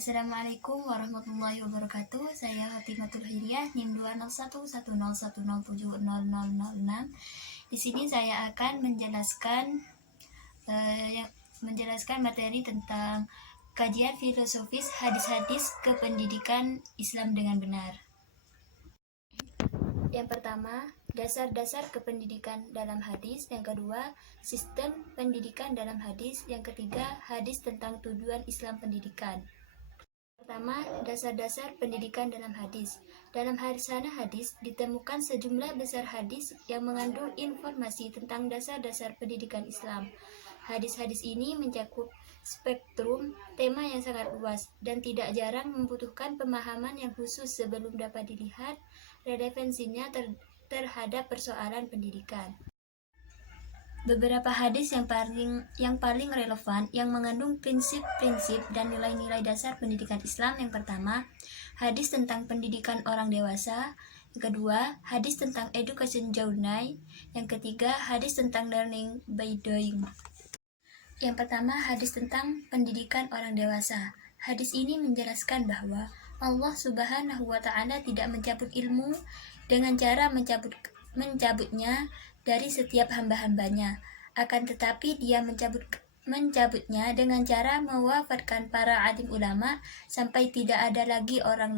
Assalamualaikum warahmatullahi wabarakatuh. Saya Hatimatul Hidayah, NIM 2011010700006. Di sini saya akan menjelaskan materi tentang kajian filosofis hadis-hadis kependidikan Islam dengan benar. Yang pertama, dasar-dasar kependidikan dalam hadis. Yang kedua, sistem pendidikan dalam hadis. Yang ketiga, hadis tentang tujuan Islam pendidikan. Pertama, dasar-dasar pendidikan dalam hadis. Dalam harsana hadis ditemukan sejumlah besar hadis yang mengandung informasi tentang dasar-dasar pendidikan Islam. Hadis-hadis ini mencakup spektrum tema yang sangat luas dan tidak jarang membutuhkan pemahaman yang khusus sebelum dapat dilihat relevansinya terhadap persoalan pendidikan. Beberapa hadis yang paling relevan yang mengandung prinsip-prinsip dan nilai-nilai dasar pendidikan Islam. Yang pertama, hadis tentang pendidikan orang dewasa. Yang kedua, hadis tentang education journey. Yang ketiga, hadis tentang learning by doing. Yang pertama, hadis tentang pendidikan orang dewasa. Hadis ini menjelaskan bahwa Allah Subhanahu wa Ta'ala tidak mencabut ilmu dengan cara mencabutnya dari setiap hamba-hambanya, akan tetapi Dia mencabutnya dengan cara mewafatkan para alim ulama sampai tidak ada lagi orang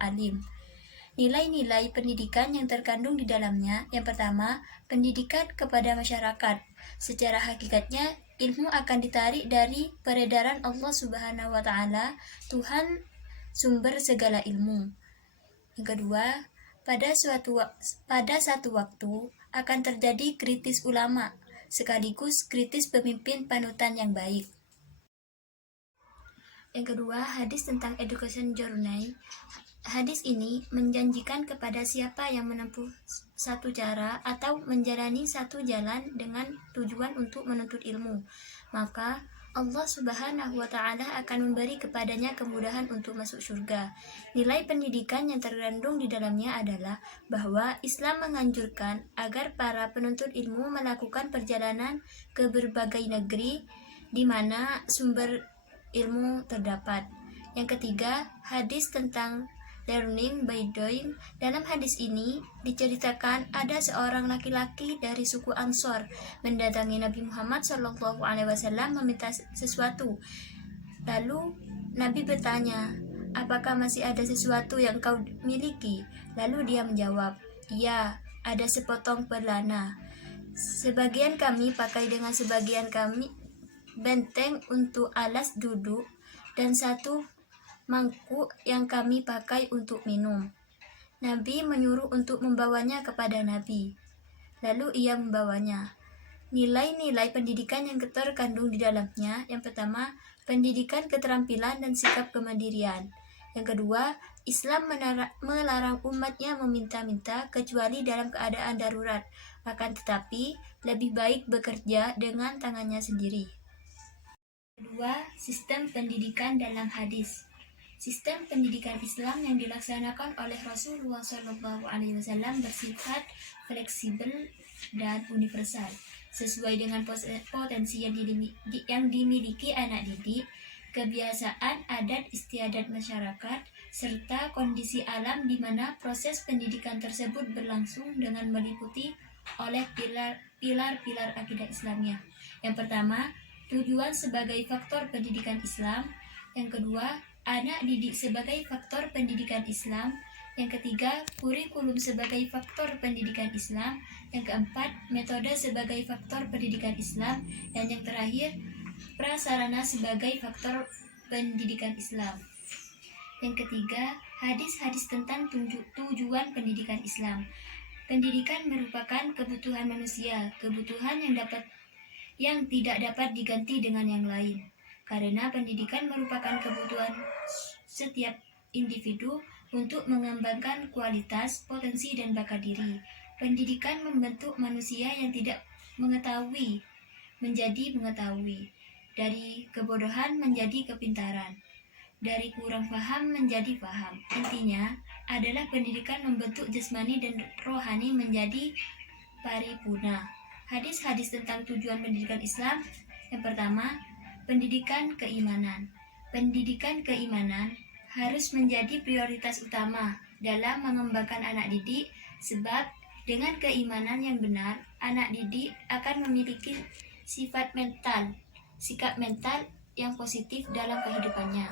alim. Nilai-nilai pendidikan yang terkandung di dalamnya. Yang pertama, pendidikan kepada masyarakat. Secara hakikatnya, ilmu akan ditarik dari peredaran Allah Subhanahu wa Ta'ala, Tuhan sumber segala ilmu. Yang kedua, pada satu waktu akan terjadi kritis ulama, sekaligus kritis pemimpin panutan yang baik. Yang kedua, hadis tentang education journey. Hadis ini menjanjikan kepada siapa yang menempuh satu cara atau menjalani satu jalan dengan tujuan untuk menuntut ilmu, maka Allah Subhanahu wa Ta'ala akan memberi kepadanya kemudahan untuk masuk surga. Nilai pendidikan yang terkandung di dalamnya adalah bahwa Islam menganjurkan agar para penuntut ilmu melakukan perjalanan ke berbagai negeri di mana sumber ilmu terdapat. Yang ketiga, hadis tentang learning by doing. Dalam hadis ini diceritakan ada seorang laki-laki dari suku Ansor mendatangi Nabi Muhammad SAW meminta sesuatu. Lalu Nabi bertanya, "Apakah masih ada sesuatu yang kau miliki?" Lalu dia menjawab, "Iya, ada sepotong pelana. Sebagian kami pakai dengan sebagian kami benteng untuk alas duduk dan satu mangkuk yang kami pakai untuk minum." Nabi menyuruh untuk membawanya kepada Nabi. Lalu ia membawanya. Nilai-nilai pendidikan yang terkandung di dalamnya. Yang pertama, pendidikan keterampilan dan sikap kemandirian. Yang kedua, Islam melarang umatnya meminta-minta kecuali dalam keadaan darurat, akan tetapi lebih baik bekerja dengan tangannya sendiri. Kedua, sistem pendidikan dalam hadis. Sistem pendidikan Islam yang dilaksanakan oleh Rasulullah SAW bersifat fleksibel dan universal, sesuai dengan potensi yang dimiliki anak didik, kebiasaan adat istiadat masyarakat, serta kondisi alam di mana proses pendidikan tersebut berlangsung dengan meliputi oleh pilar-pilar akidah Islamiyah. Yang pertama, tujuan sebagai faktor pendidikan Islam. Yang kedua, anak didik sebagai faktor pendidikan Islam. Yang ketiga, kurikulum sebagai faktor pendidikan Islam. Yang keempat, metode sebagai faktor pendidikan Islam. Dan yang terakhir, prasarana sebagai faktor pendidikan Islam. Yang ketiga, hadis-hadis tentang tujuan pendidikan Islam. Pendidikan merupakan kebutuhan manusia, kebutuhan yang tidak dapat diganti dengan yang lain. Karena pendidikan merupakan kebutuhan setiap individu untuk mengembangkan kualitas, potensi, dan bakat diri. Pendidikan membentuk manusia yang tidak mengetahui menjadi mengetahui, dari kebodohan menjadi kepintaran, dari kurang paham menjadi paham. Intinya adalah pendidikan membentuk jasmani dan rohani menjadi paripurna. Hadis-hadis tentang tujuan pendidikan Islam. Yang pertama, pendidikan keimanan. Pendidikan keimanan harus menjadi prioritas utama dalam mengembangkan anak didik, sebab dengan keimanan yang benar, anak didik akan memiliki sikap mental yang positif dalam kehidupannya.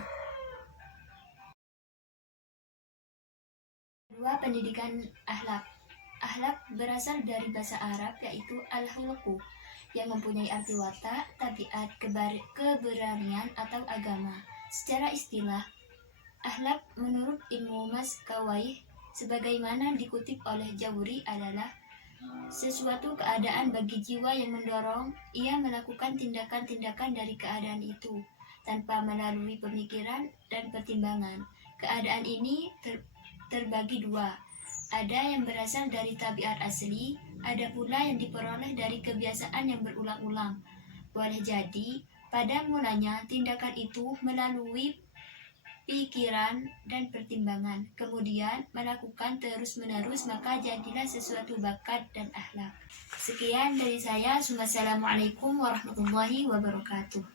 Kedua, pendidikan akhlak. Akhlak berasal dari bahasa Arab yaitu al-khuluqu, yang mempunyai arti watak, tabiat, keberanian atau agama. Secara istilah, akhlak menurut ilmu Maskawaih sebagaimana dikutip oleh Jawuri adalah sesuatu keadaan bagi jiwa yang mendorong ia melakukan tindakan-tindakan dari keadaan itu tanpa melalui pemikiran dan pertimbangan. Keadaan ini terbagi dua. Ada yang berasal dari tabiat asli, ada pula yang diperoleh dari kebiasaan yang berulang-ulang. Boleh jadi, pada mulanya tindakan itu melalui pikiran dan pertimbangan, kemudian melakukan terus-menerus, maka jadilah sesuatu bakat dan akhlak. Sekian dari saya. Wassalamualaikum warahmatullahi wabarakatuh.